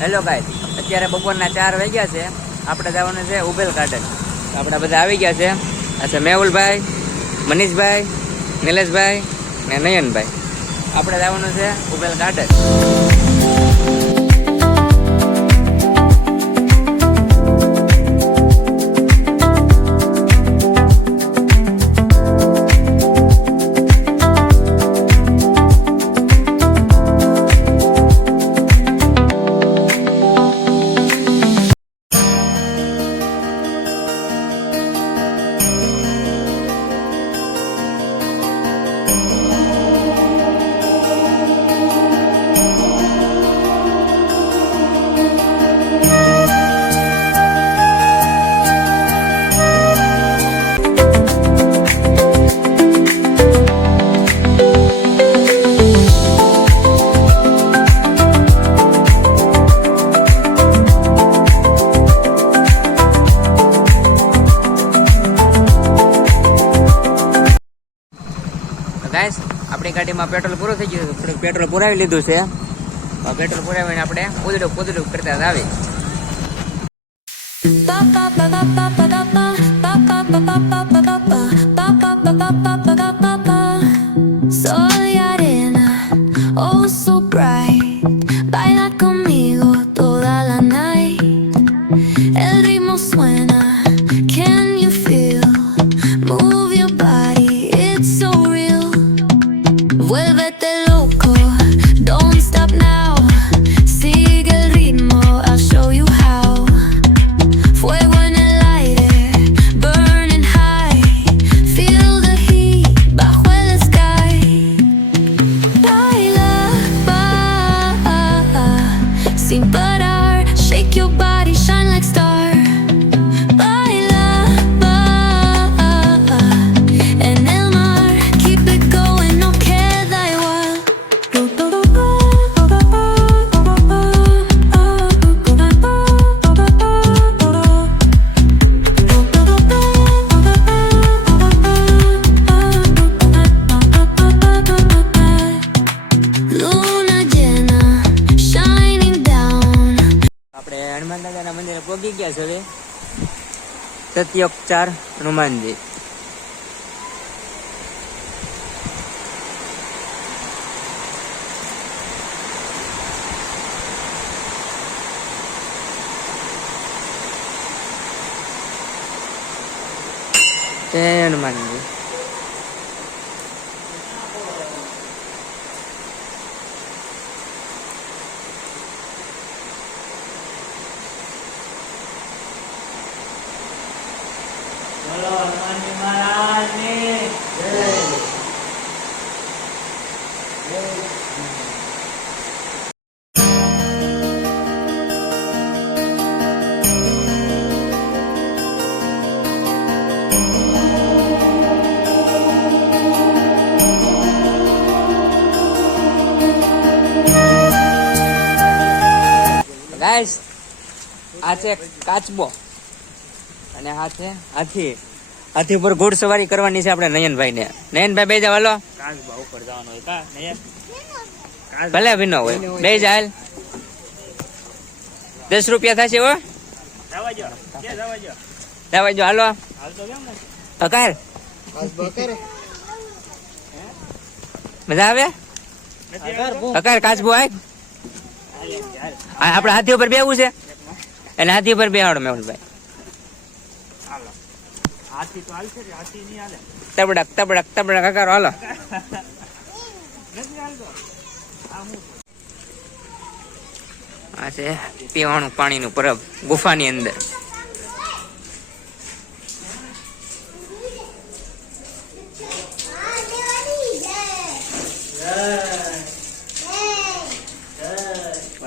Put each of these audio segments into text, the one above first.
Hello guys, અત્યારે બપોરના 4 વાગ્યા છે. આપણે જવાનું છે ઉભેલ ગાર્ડન. આપણે બધા આવી ગયા છે. આ છે મેહુલભાઈ, મનીષભાઈ, નિલેશભાઈ ને નયનભાઈ. આપણે જવાનું છે ઉભેલ ગાર્ડન. ગાઈસ, આપણી ગાડીમાં પેટ્રોલ પૂરું થઈ ગયું. થોડુંક પેટ્રોલ પુરાવી લીધું છે. પેટ્રોલ પુરાવીને આપણે પોદડું કરતા આવી. Soy arena, oh so bright. Baila conmigo toda la night. El ritmo suena, can you feel? Move your body, it's so real. Vuélvete loco, don't stop now. Sigue el ritmo, I'll show you how. Fuego en el aire, burning high. Feel the heat bajo el sky. Baila, sin parar. Shake your body, shine like star. Baila, en el mar. Keep it going, no queda igual. Luna llena, shining down. આપણે હનુમાન દાદાના મંદિરે પહોંચી ગયા છે. હવે સત્યોપચાર હનુમાનજી. જય હનુમાનજી. બોલો હનુમાનજી મહારાજની જય. ગાઈસ, આ છે કાચબો અને આ છે હાથી. હાથી ઉપર ઘોડસવારી કરવાની છે આપણે નયનભાઈ ને. નયનભાઈ બે જાવ, હાલો. ઉપર જવાનું હોય કા નયન? ભલે ભીનો હોય, બે જાય. 10 રૂપિયા થશે. હો, જવા જો કે જવા જો જવા જો, હાલો. હાલતો કેમ ને હકાર મજા આવે. હકાર કાચબો આય. આપણે હાથી ઉપર બેવું છે એટલે હાથી ઉપર બેહાડો મેહુલભાઈ. હાલો હાથી તો હાલશે કે હાથી નહીં હાલે? તબડક તબડક તબડક હકારો, હાલો. નથી હાલતો આ હું આ છે પીવાનું પાણીનું પરબ ગુફાની અંદર.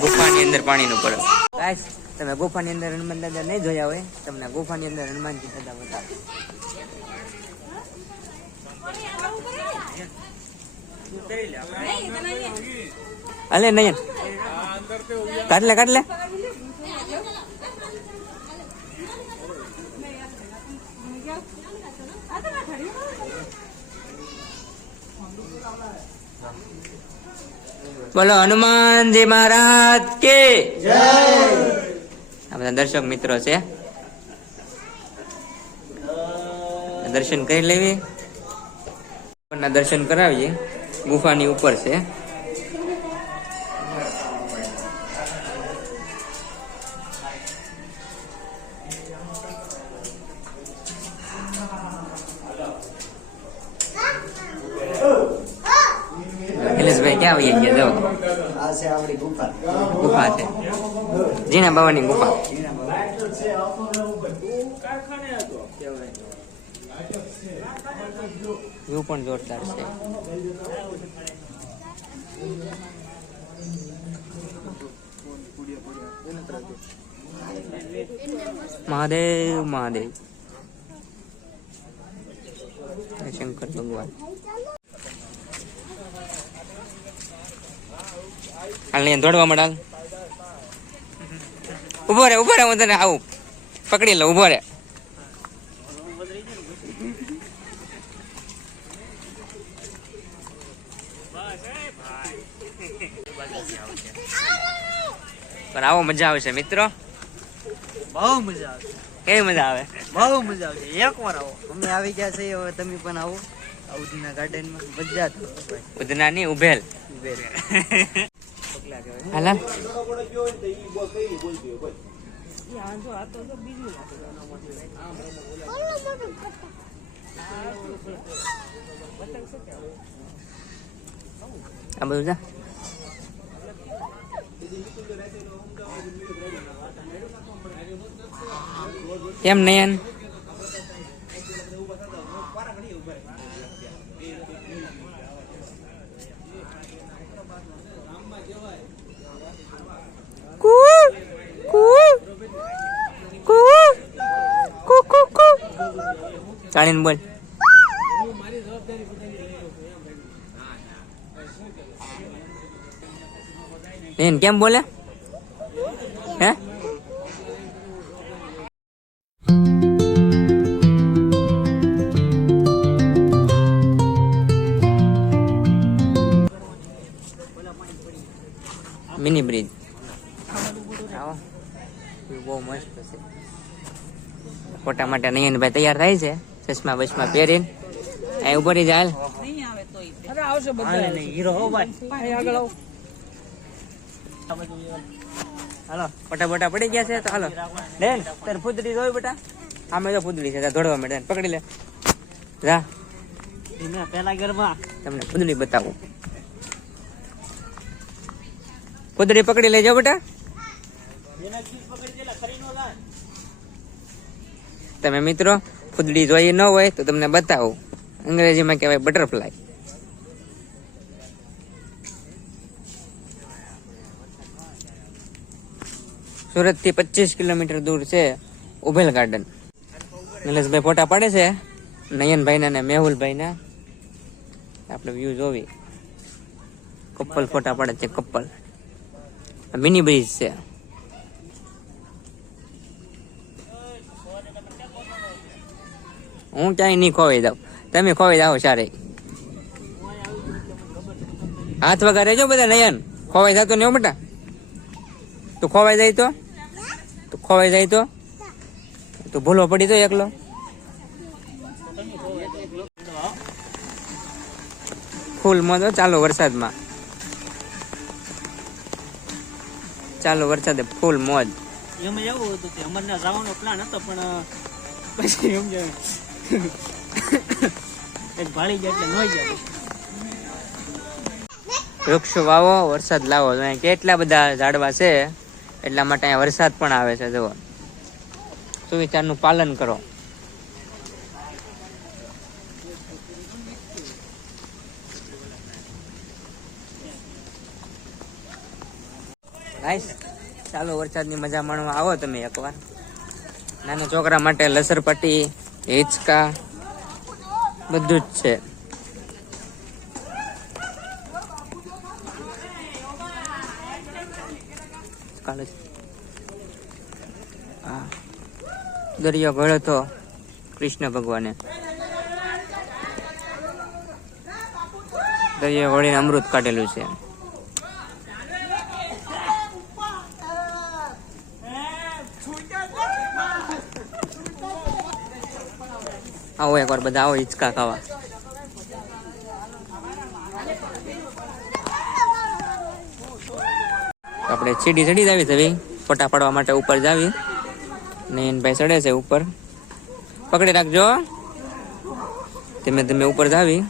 ગુફાની અંદર પાણીનું પરબ. ગાઈસ, તમે ગુફાની અંદર હનુમાન દાદા નહીં જોયા હોય, તમને ગુફાની અંદર હનુમાનજી દાદા બતાવે. અલે નયન કાઢ લે. બોલો હનુમાનજી મહારાજ કે આ બધા દર્શક મિત્રો છે, દર્શન કરી લેવી, દર્શન કરાવીએ. ગુફાની ઉપર છે. નિલેશભાઈ ક્યાં આવીએ ગયા? જાઓ, આ છે આપણી ગુફા. ગુફા છે, જીણા બાવાની ગુફા. વ્યૂ પણ જોરદાર છે. મહાદેવ મહાદેવ, શંકર ભગવાન. હાલ ને દોડવા મળે. ઉભો રે હું તને આવું પકડી લો. ઉભો રે. પણ આવો મજા આવશે મિત્રો. બહુ મજા આવે. કેવી મજા આવે? બહુ મજા આવશે. એકવાર આવો. અમે આવી ગયા છે, હવે તમે પણ આવો ઉધના ગાર્ડનમાં. મજા તો ઉધના ની ઉભેલ. હાલ આ બધું જા. કેમ નયન? કાળીને બોલ. નયન કેમ બોલે? હે? Mini bridge. આવો, બહુ મસ્ત છે. ફોટા માટે નયનભાઈ તૈયાર થાય છે, ચશ્મા બસમાં પહેરીને. અહીં ઉભો રહી જાય. હીરો હો ભાઈ. આગળ આવો. હાલો, ફટાફટા પડી ગયા છે તો હાલો. બેન તાર ફૂદડી જોઈ બેટા? આમે જો ફૂદડી છે, દોડવા માંડે. પકડી લે. જા, પેલા ઘરમાં તમને ફૂદડી બતાવું. ફૂદડી પકડી લેજો બેટા. તમે મિત્રો ફૂદડી જોઈ ન હોય તો તમને બતાવું. અંગ્રેજીમાં કહેવાય બટરફ્લાય. સુરત થી 25 કિલોમીટર દૂર છે ઉભેલ ગાર્ડન. નિલેશભાઈ ફોટા પાડે છે, નયનભાઈ ના ને મેહુલભાઈ ના. આપણે વ્યૂ જોવી. કપલ ફોટા પાડે છે, કપલ. મિની બ્રિજ છે. હું ક્યાંય નહીં ખોવાઈ જાઉં, તમે ખોવાઈ જાઓ સારે. હાથ વગર રહેજો બધા. નયન ખોવાઈ જતો ને બેટા. તું ખોવાઈ જાય તો ભૂલો પડી તો એકલો. ફૂલ મોજ ચાલુ વરસાદમાં. ચાલુ વરસાદે ફૂલ મોજ. એમ એવું હતું કે અમારે જવાનો પ્લાન હતો, પણ પછી એમ એક ભાળી ગયા એટલે નોઈ ગયા. વૃક્ષો વાવો, વરસાદ લાવો. અહીંયા કેટલા બધા ઝાડવા છે, એટલા માટે અહીંયા વરસાદ પણ આવે છે. જુઓ, સુવિચારનું પાલન કરો. નાઈસ. ચાલો વરસાદની મજા માણવા આવો તમે એકવાર. નાના છોકરા માટે લસરપટ્ટી, હિંચકા બધું જ છે. દરિયો ગળ્યો તો કૃષ્ણ ભગવાને. દરિયો ગળીને અમૃત કાઢેલું છે. આવો એકવાર બધા આવો હિંચકા ખાવા. આપણે સીડી ચડી જાવી છે ફોટા પાડવા માટે ઉપર જાવી. નયનભાઈ ચડે છે ઉપર, પકડી રાખજો. ધીમે ધીમે ઉપર જાવી.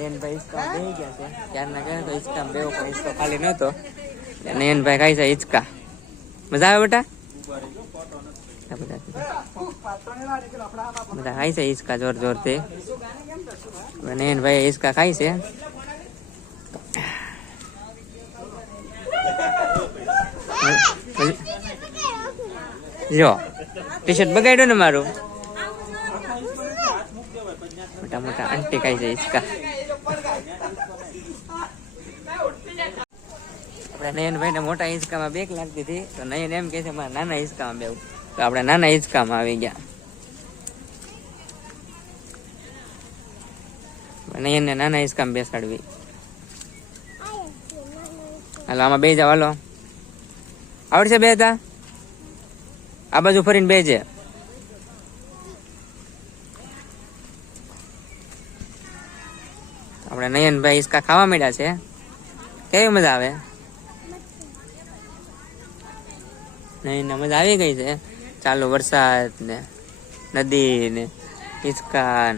નયનભાઈ હિંચકા બેહી ગયા છે. ત્યારના કહે તો હિંચકા બેવો, પણ હિંચકો ખાલી નહોતો. નયનભાઈ ખાય છે હિંચકા. મજા આવે બેટા? બધા ખાય છે હિંચકા જોર જોરથી. નયનભાઈ હિંચકા ખાય છે. જો ટી શર્ટ બગાડ્યું ને મારું. મોટા મોટા આંટી ખાય છે હિંચકા. આપણે નયનભાઈ ને મોટા હિંચકામાં બેક લાગતી હતી, તો નયન એમ કે છે મારા નાના હિંચકામાં બેવું. તો આપણે નાના હિંચકામાં આવી ગયા. નયનને નાના હિંચકામાં બેસાડવી. હાલો આમાં બે જાવ. હાલો આવડશે બે તા? આ બાજુ ફરીને બે છે. આપણે નયનભાઈ હિંચકા ખાવા માંડ્યા છે. કેવી મજા આવે? નયનને મજા આવી ગઈ છે. ચાલુ વરસાદ ને નદી ને હિંચકા.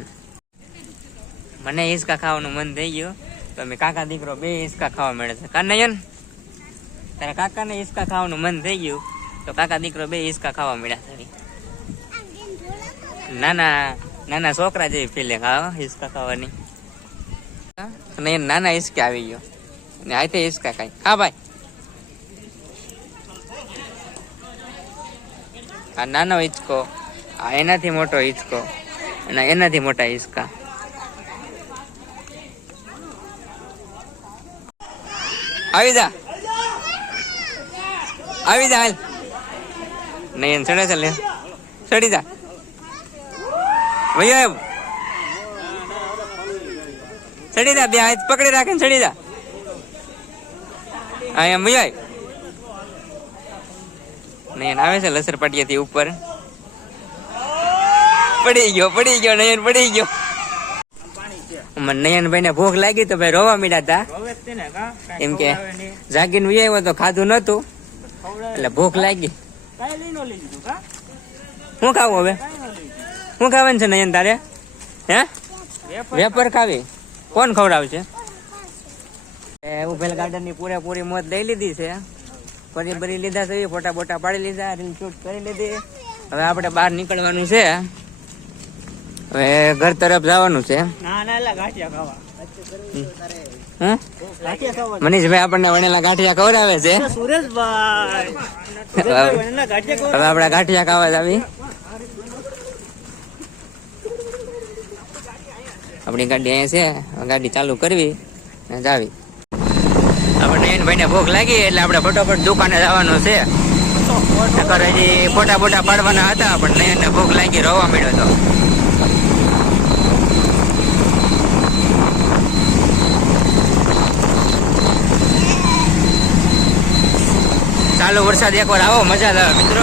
મને હિંચકા ખાવાનું મન થઈ ગયું, તો અમે કાકા દીકરો બે હિંચકા ખાવા મળે છે. કા નયન, તારા કાકાને હિંચકા ખાવાનું મન થઈ ગયું, તો કાકા દીકરો બે હિંચકા ખાવા મળ્યા છે. નાના નાના છોકરા જેવી ફિલિંગ આવે હિંચકા ખાવાની. નાના હિંચકા આવી ગયો ને આતે હિંચકા ખાય. હા ભાઈ, આ નાનો હિંચકો, આ એનાથી મોટો હિંચકો અને એનાથી મોટા હિંચકા. આવી જા, આવી જા. હાલ નયન ચડે છે, લે ચડી જા. ભૈયા ચડી જા, બે હાથ પકડી રાખીને ચડી જા. હા એમ ભૈયા નયન આવે છે લસર પાટિયાથી ઉપર. પડી ગયો નયન, પડી ગયો. નયનભાઈ ને ભૂખ લાગી તો ભાઈ રોવા મીડા હતા. એમ કે જાગીને આવ્યો તો ખાધું નતું, એટલે ભૂખ લાગી. શું ખાવું હવે? શું ખાવાનું છે નયન તારે? હે વેપર ખાવી? કોણ ખવડાવશે? ઉભેલ ગાર્ડન ની પૂરેપૂરી મોજ લઈ લીધી છે. ફરી ભરી લીધા છે, ફોટા બોટા પાડી લીધા, રીલ શૂટ કરી લીધી. હવે આપણે બહાર નીકળવાનું છે. હવે ઘર તરફ જવાનું છે. મનીષભાઈ આપણને વણેલા ગાંઠિયા ખવડાવે છે. હવે આપડા ગાંઠિયા ખાવા જ આવી. આપણી ગાડી અહીંયા છે, ગાડી ચાલુ કરવી અને જાવી. આપણે નયનભાઈ ને ભૂખ લાગી એટલે આપણે ફટોફટ દુકાને જવાનું છે. હજી ફોટા બોટા પાડવાના હતા, પણ નયનને ભૂખ લાગી, રોવા મળ્યો હતો. ચાલો વરસાદ એકવાર આવો, મજા આવે મિત્રો.